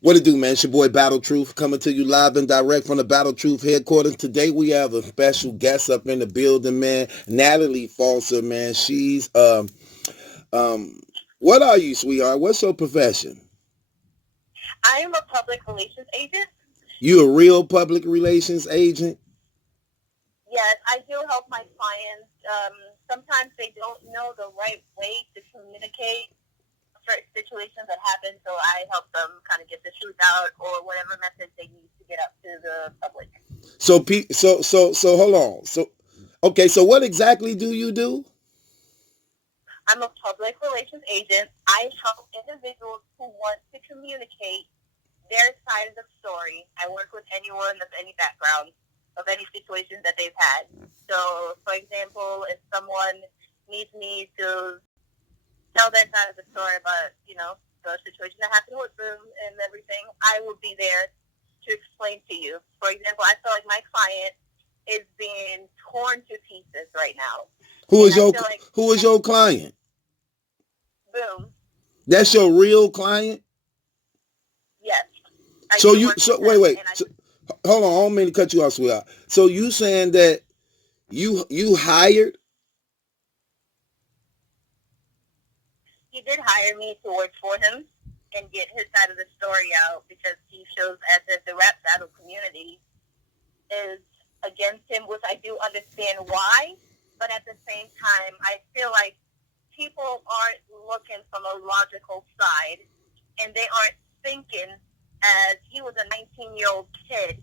What it do, man? It's your boy Battle Truth coming to you live and direct from the Battle Truth headquarters. Today we have a special guest up in the building, man. Natalie Falser, man. She's um what are you, sweetheart? What's your profession? I am a public relations agent. You a real public relations agent? Yes, I do help my clients. Sometimes they don't know the right way to communicate certain situations that happen, so I help them kind of get the truth out or whatever message they need to get up to the public. So hold on. So okay, so what exactly do you do? I'm a public relations agent. I help individuals who want to communicate their side of the story. I work with anyone of any background, of any situations that they've had. So, for example, if someone needs me to tell their side of the story about, the situation that happened with them and everything, I will be there to explain to you. For example, I feel like my client is being torn to pieces right now. Who And is I your feel like, who is your client? boom, That's your real client? yes, I So do you work with so them. wait. And I So, hold on, I don't mean to cut you off, sweetheart. So you saying that you hired? he did hire me to work for him and get his side of the story out because he shows as if the rap battle community is against him, which I do understand why. But at the same time, I feel like people aren't looking from a logical side and they aren't thinking as he was a 19-year-old kid.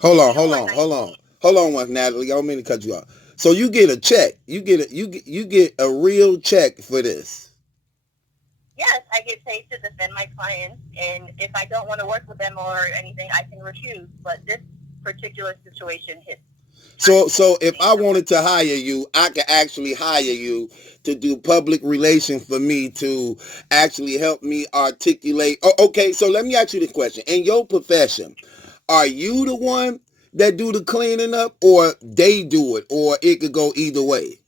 Hold on, You hold were on, hold on, 19. hold on, one Natalie. I don't mean to cut you off. So you get a check. You get a real check for this. Yes, I get paid to defend my clients, and if I don't want to work with them or anything, I can refuse. But this particular situation hits So if unfortunately I the wanted to hire you, I could actually hire you to do public relations for me to actually help me articulate. Oh, okay, so let me ask you the question. In your profession, are you the one that do the cleaning up or they do it or it could go either way?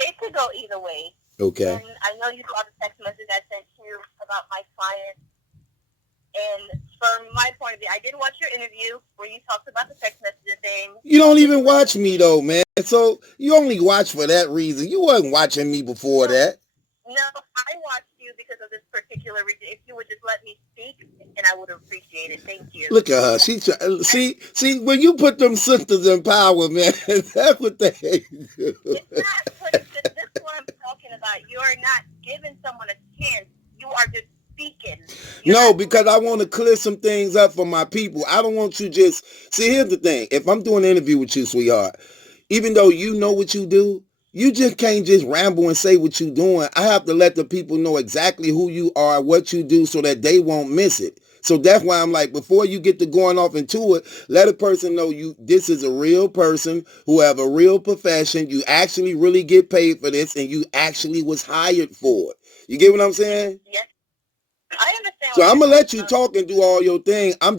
it could go either way. Okay. And I know you saw the text message I sent you about my client. And from my point of view, I did watch your interview where you talked about the text message thing. You don't Did even listen watch to me you. though, man. So you only watch for that reason. You wasn't watching me before No, that. no, I watched you because of this particular reason. If you would just let me speak, and I would appreciate it. Thank you. Look at her. I, See when you put them sisters in power, man. That's what they do. it's not putting. This is what I'm talking about. You are not giving someone a chance. You are just speaking. You're No, not because I want to listening. clear some things up for my people. I don't want you just see. Here's the thing: if I'm doing an interview with you, sweetheart, even though you know what you do, you just can't just ramble and say what you're doing. I have to let the people know exactly who you are, what you do, so that they won't miss it. So that's why I'm like, before you get to going off into it, let a person know you. This is a real person who have a real profession. You actually really get paid for this, and you actually was hired for it. You get what I'm saying? Yes, I understand So what I'm you're gonna saying. let you talk and do all your thing. I'm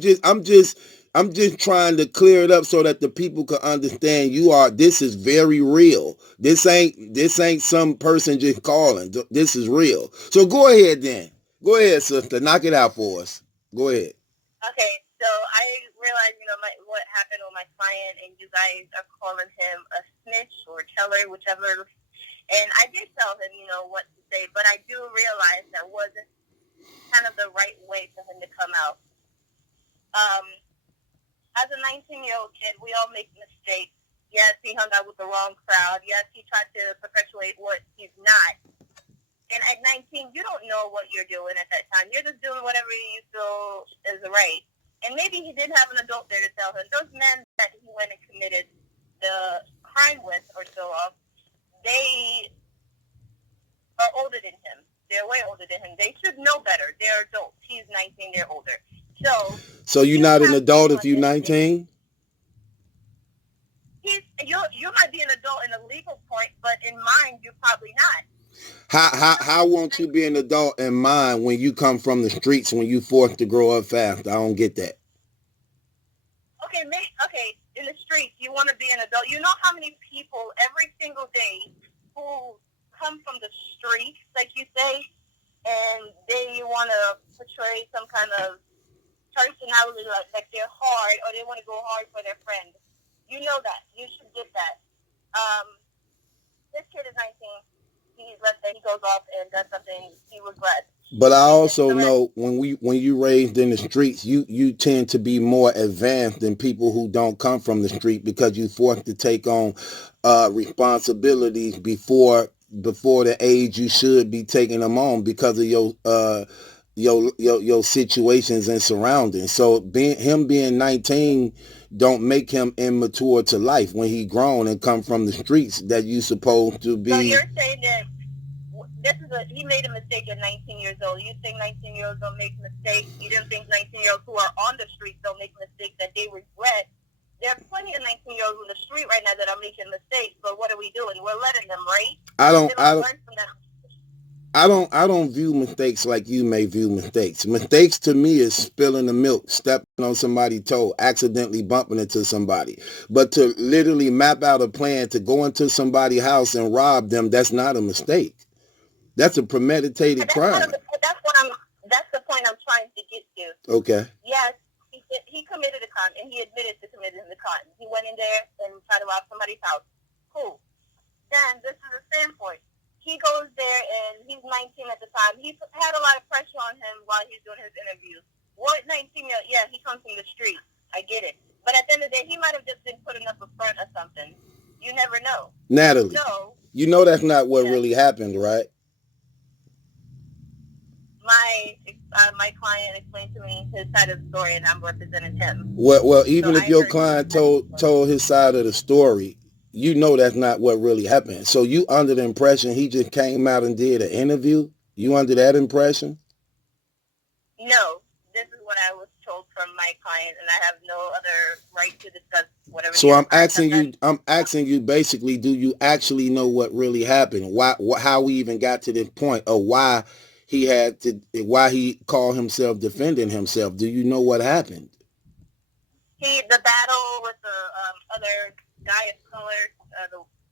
just trying to clear it up so that the people can understand you are. This is very real. This ain't some person just calling. This is real. So go ahead then. Go ahead, sister. Knock it out for us. Go ahead. Okay, so I realized, what happened with my client, and you guys are calling him a snitch or teller, whichever. And I did tell him, what to say, but I do realize that wasn't kind of the right way for him to come out. Um, as a 19-year-old kid, we all make mistakes. Yes, he hung out with the wrong crowd. Yes, he tried to perpetuate what he's not. And at 19, you don't know what you're doing at that time. You're just doing whatever you feel is right. And maybe he did have an adult there to tell him. Those men that he went and committed the crime with or so of, they are older than him. They're way older than him. They should know better. They're adults. He's 19, they're older. So So you're you not an have to adult if you're understand. 19? You might be an adult in a legal point, but in mind, you're probably not. How won't you be an adult in mind when you come from the streets when you forced to grow up fast? I don't get that. Okay, in the streets, you want to be an adult. You know how many people every single day who come from the streets, like you say, and they want to portray some kind of personality like they're hard or they want to go hard for their friend. You know that. You should get that. This kid is 19. He goes off and does something he regrets. But I And also know when you raised in the streets, you tend to be more advanced than people who don't come from the street because you forced to take on responsibilities before the age you should be taking them on because of your situations and surroundings. So being 19 don't make him immature to life when he grown and come from the streets that you supposed to be. So you're saying that he made a mistake at 19 years old. You think 19-year-olds don't make mistakes? You didn't think 19-year-olds who are on the streets don't make mistakes that they regret? There are plenty of 19-year-olds on the street right now that are making mistakes, but what are we doing? We're letting them, right? I don't learn from them. I don't view mistakes like you may view mistakes. Mistakes to me is spilling the milk, stepping on somebody's toe, accidentally bumping into somebody. But to literally map out a plan to go into somebody's house and rob them, that's not a mistake. That's a premeditated crime. That's the point I'm trying to get to. Okay. Yes, he committed a crime, and he admitted to committing the crime. He went in there and tried to rob somebody's house. Cool. Then this is the same point. He goes there, and he's 19 at the time. He had a lot of pressure on him while he's doing his interview. What 19-year-old? Yeah, he comes from the street. I get it. But at the end of the day, he might have just been putting up a front or something. You never know. Natalie, so, you know that's not what really happened, right? My client explained to me his side of the story, and I'm representing him. Well, even if your client told his side of the story, you know that's not what really happened. So you under the impression he just came out and did an interview? You under that impression? No, this is what I was told from my client, and I have no other right to discuss whatever. So I'm asking you basically, do you actually know what really happened? How we even got to this point, or why he called himself defending himself? Do you know what happened? The battle with the other guy of color,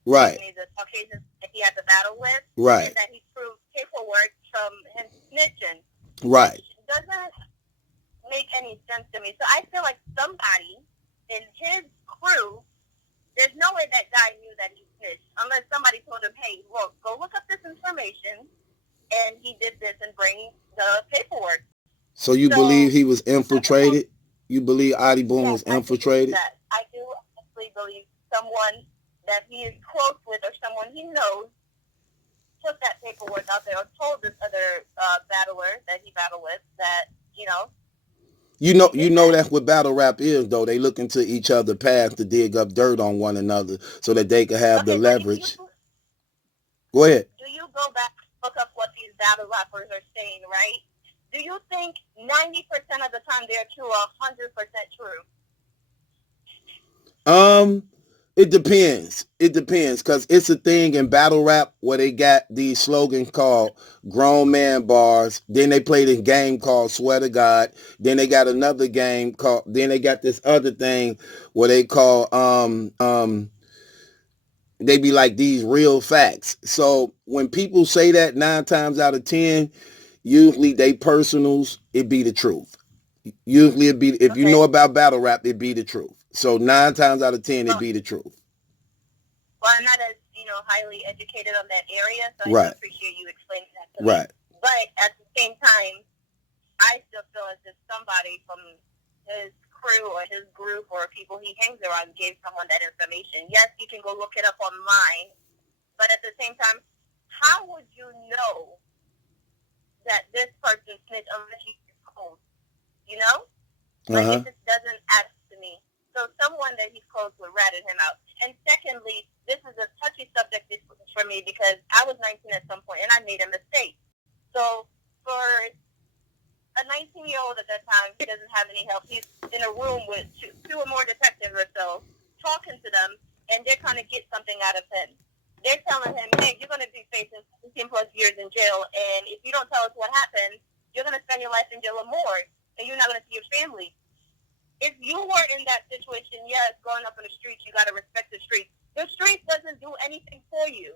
right, the Caucasian that he had the battle with, right, and that he proved paperwork from him snitching, right, which doesn't make any sense to me. So I feel like somebody in his crew, there's no way that guy knew that he snitched unless somebody told him, hey, look, go look up this information, and he did this and bring the paperwork. So you believe he was infiltrated? You believe Adi Boone was infiltrated? I do actually believe someone that he is close with or someone he knows took that paperwork out there or told this other battler that he battled with that, You know that's what battle rap is, though. They look into each other's past to dig up dirt on one another so that they can have the leverage. Go ahead. Do you go back and look up what these battle rappers are saying, right? Do you think 90% of the time they're true or 100% true? It depends. It depends, because it's a thing in battle rap where they got these slogans called grown man bars. Then they play this game called Swear to God. Then they got another game called, then they got this other thing where they call, they be like these real facts. So when people say that 9 times out of 10, usually they personals, it be the truth. Usually it be, if you know about battle rap, it be the truth. So 9 times out of 10, it be the truth. Well, I'm not as, highly educated on that area, so I appreciate you explaining that to me. Right. But at the same time, I still feel as if somebody from his crew or his group or people he hangs around gave someone that information. Yes, you can go look it up online, but at the same time, how would you know that this person snitched unless you close? It just doesn't add to me. So someone that he's close would ratted him out. And secondly, this is a touchy subject for me because I was 19 at some point and I made a mistake. So for a 19-year-old at that time, he doesn't have any help. He's in a room with two or more detectives or so, talking to them, and they're trying to get something out of him. They're telling him, hey, you're going to be facing 15 plus years in jail, and if you don't tell us what happened, you're going to spend your life in jail or more, and you're not going to see your family. If you were in that situation, yes, growing up in the streets, you got to respect the streets. The streets doesn't do anything for you.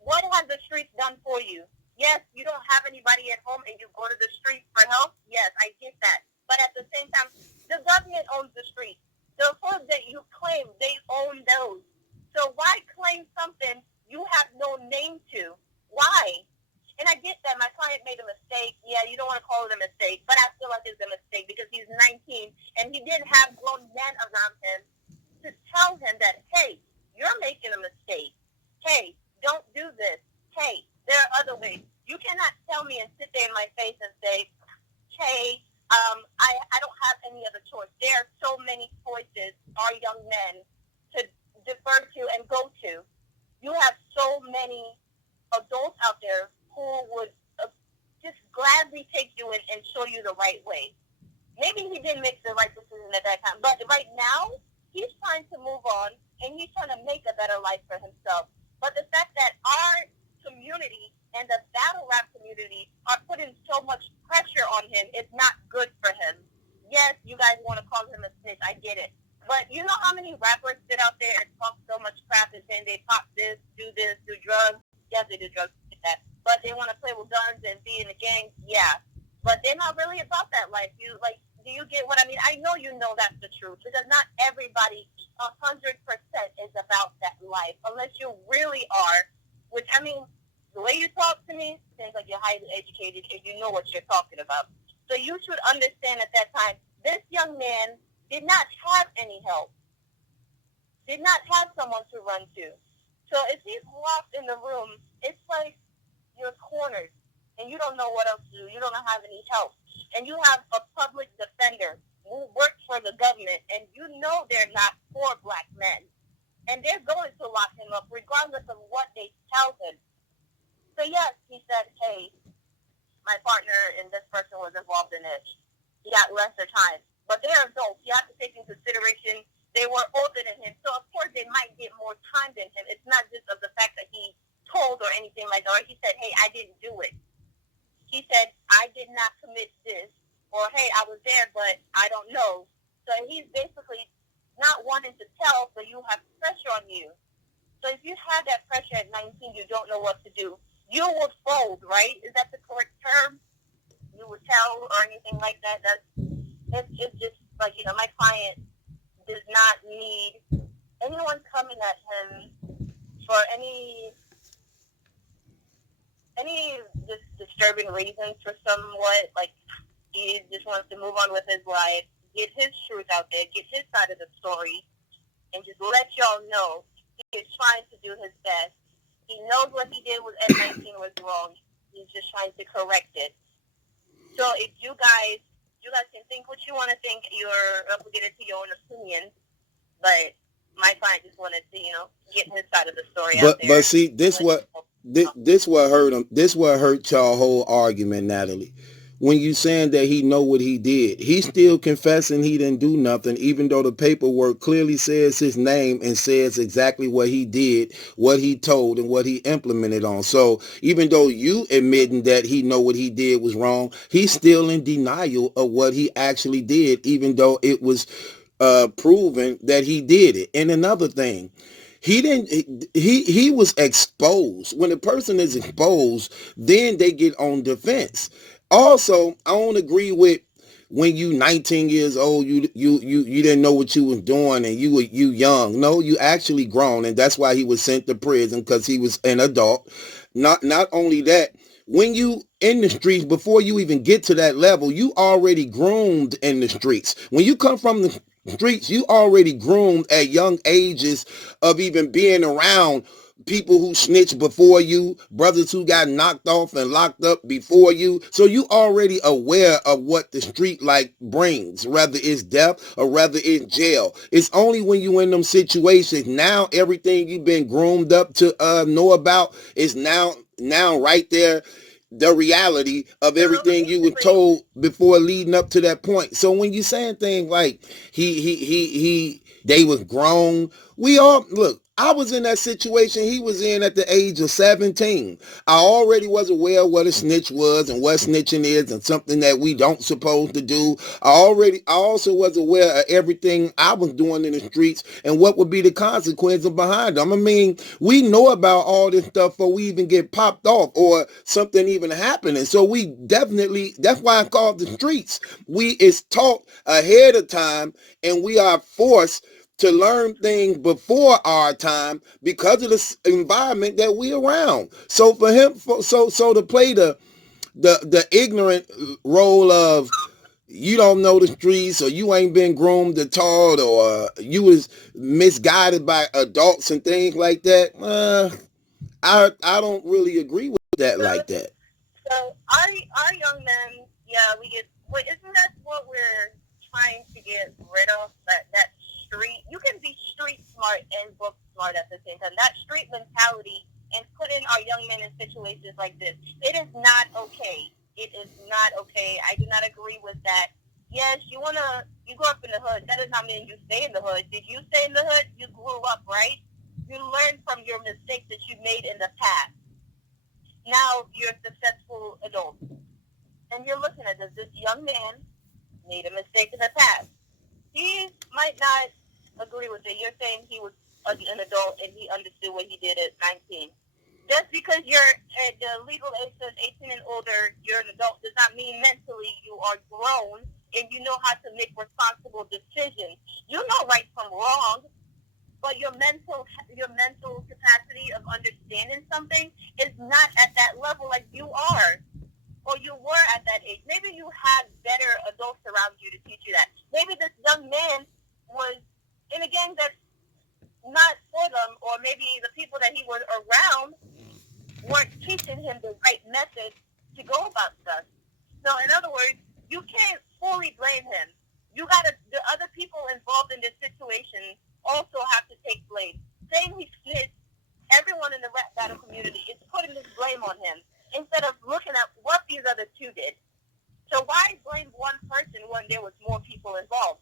What has the streets done for you? Yes, you don't have anybody at home and you go to the street for help. Yes, I get that. But at the same time, the government owns the street. The food that you claim, they own those. So why claim something you have no name to? Why? And I get that my client made a mistake. Yeah, you don't want to call it a mistake, but I feel like it's a mistake because he's 19 and he didn't have grown men around him to tell him that, hey, you're making a mistake. Hey, don't do this. Hey, there are other ways. You cannot tell me and sit there in my face and say, hey, I don't have any other choice. There are so many choices our young men to defer to and go to. You have so many adults out there who would just gladly take you and show you the right way. Maybe he didn't make the right decision at that time, but right now he's trying to move on and he's trying to make a better life for himself. But the fact that our community and the battle rap community are putting so much pressure on him is not good for him. Yes, you guys want to call him a snitch, I get it. But you know how many rappers sit out there and talk so much crap and saying they pop this, do drugs? Yes, they do drugs, that. But they want to play with guns and be in the gangs, yeah. But they're not really about that life. You like, do you get what I mean? I know you know that's the truth because not everybody 100% is about that life unless you really are. Which I mean, the way you talk to me seems like you're highly educated and you know what you're talking about. So you should understand at that time, this young man did not have any help, did not have someone to run to. So if he's locked in the room, it's like you're cornered and you don't know what else to do. You don't have any help. And you have a public defender who works for the government and you know they're not for black men. And they're going to lock him up regardless of what they tell him. So yes, he said, hey, my partner and this person was involved in it. He got lesser time. But they're adults. You have to take into consideration they were older than him. So, of course, they might get more time than him. It's not just of the fact that he told or anything like that. Or he said, hey, I didn't do it. He said, I did not commit this. Or, hey, I was there, but I don't know. So he's basically not wanting to tell, so you have pressure on you. So if you have that pressure at 19, you don't know what to do. You would fold, right? Is that the correct term? You would tell or anything like that? It's just like, you know, my client does not need anyone coming at him for any just disturbing reasons for somewhat. Like, he just wants to move on with his life, get his truth out there, get his side of the story, and just let y'all know he is trying to do his best. He knows what he did with at 19 was wrong. He's just trying to correct it. So if you guys can think what you want to think, you're obligated to your own opinion. But my client just wanted to, you know, get his side of the story out there. But see, this what hurt him. This what hurt y'all whole argument, Natalie. When you saying that he know what he did, he's still confessing he didn't do nothing, even though the paperwork clearly says his name and says exactly what he did, what he told, and what he implemented on. So even though you admitting that he know what he did was wrong, he's still in denial of what he actually did, even though it was proven that he did it. And another thing, he didn't he was exposed. When a person is exposed, then they get on defense. Also, I don't agree with when you 19 years old, you didn't know what you was doing and you young. No, you actually grown, and that's why he was sent to prison, because he was an adult. Not only that, when you in the streets, before you even get to that level, you already groomed in the streets. When you come from the streets, you already groomed at young ages of even being around people who snitched before you, brothers who got knocked off and locked up before you. So you already aware of what the street like brings, whether it's death or whether it's jail. It's only when you in them situations, now everything you've been groomed up to know about is now right there, the reality of everything you were told before leading up to that point. So when you saying things like they was grown, we all look. I was in that situation he was in at the age of 17. I already was aware of what a snitch was and what snitching is and something that we don't supposed to do. I also was aware of everything I was doing in the streets and what would be the consequences behind them. I mean, we know about all this stuff before we even get popped off or something even happening. So we definitely, that's why I call it the streets. It's taught ahead of time, and we are forced to learn things before our time because of the environment that we around. So for him, so to play the ignorant role of you don't know the streets or you ain't been groomed or taught or you was misguided by adults and things like that, I don't really agree with that So, like that. so our young men, yeah, we get. Wait, isn't that what we're trying to get rid of? That street. You can be street smart and book smart at the same time. That street mentality and putting our young men in situations like this. It is not okay. It is not okay. I do not agree with that. Yes, you grow up in the hood. That does not mean you stay in the hood. Did you stay in the hood? You grew up, right? You learn from your mistakes that you made in the past. Now you're a successful adult. And you're looking at this. This young man made a mistake in the past. He might not agree with it. You're saying he was an adult and he understood what he did at 19. Just because you're at the legal age says 18 and older, you're an adult, does not mean mentally you are grown and you know how to make responsible decisions. You know right from wrong, but your mental capacity of understanding something is not at that level like you are or you were at that age. Maybe you had better adults around you to teach you that. Maybe this young man was in a gang that's not for them, or maybe the people that he was around weren't teaching him the right method to go about stuff. So, in other words, you can't fully blame him. The other people involved in this situation also have to take blame. Saying he snitched, everyone in the rap battle community is putting this blame on him instead of looking at what these other two did. So why blame one person when there was more people involved?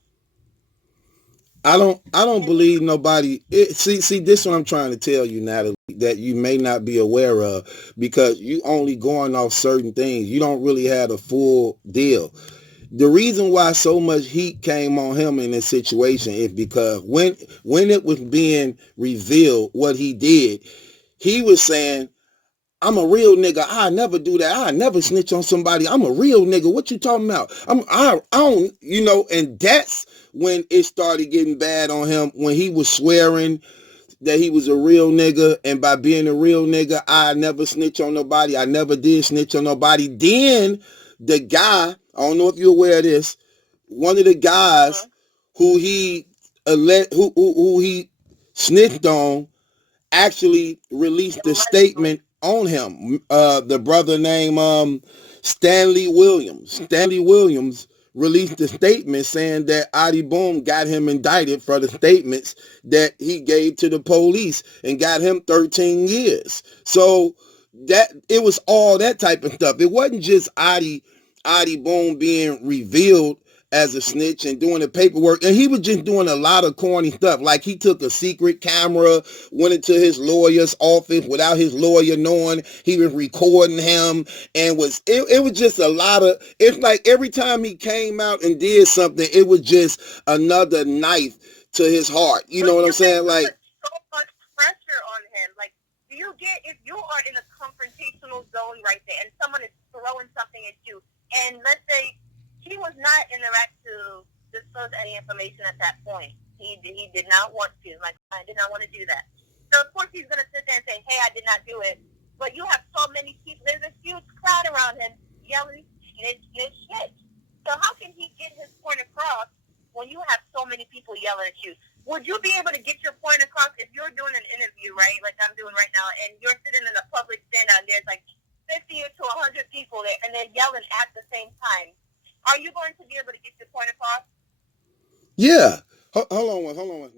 I don't believe nobody. See, this is what I'm trying to tell you, Natalie, that you may not be aware of because you only going off certain things. You don't really have a full deal. The reason why so much heat came on him in this situation is because when it was being revealed what he did, he was saying, I'm a real nigga. I never do that. I never snitch on somebody. I'm a real nigga. What you talking about? I don't, and that's when it started getting bad on him when he was swearing that he was a real nigga, and by being a real nigga, I never snitch on nobody. I never did snitch on nobody. Then the guy, I don't know if you're aware of this, one of the guys who he who he snitched on actually released the statement on him. The brother named Stanley Williams. Stanley Williams released a statement saying that Adi Boom got him indicted for the statements that he gave to the police and got him 13 years. So that it was all that type of stuff. It wasn't just Adi Boom being revealed as a snitch and doing the paperwork, and he was just doing a lot of corny stuff. Like he took a secret camera, went into his lawyer's office without his lawyer knowing. He was recording him, and it was just a lot of. It's like every time he came out and did something, it was just another knife to his heart. You know what I'm saying? Like so much pressure on him. Like, do you get if you are in a confrontational zone right there, and someone is throwing something at you, and let's say he was not in the right to disclose any information at that point. He did not want to. Like, I did not want to do that. So, of course, he's going to sit there and say, hey, I did not do it. But you have so many people. There's a huge crowd around him yelling, snitch, snitch, snitch. So how can he get his point across when you have so many people yelling at you? Would you be able to get your point across if you're doing an interview, right, like I'm doing right now, and you're sitting in a public stand-down, there's like 50 to 100 people there, and they're yelling at the same time? Are you going to be able to get your point across? Yeah. Hold on.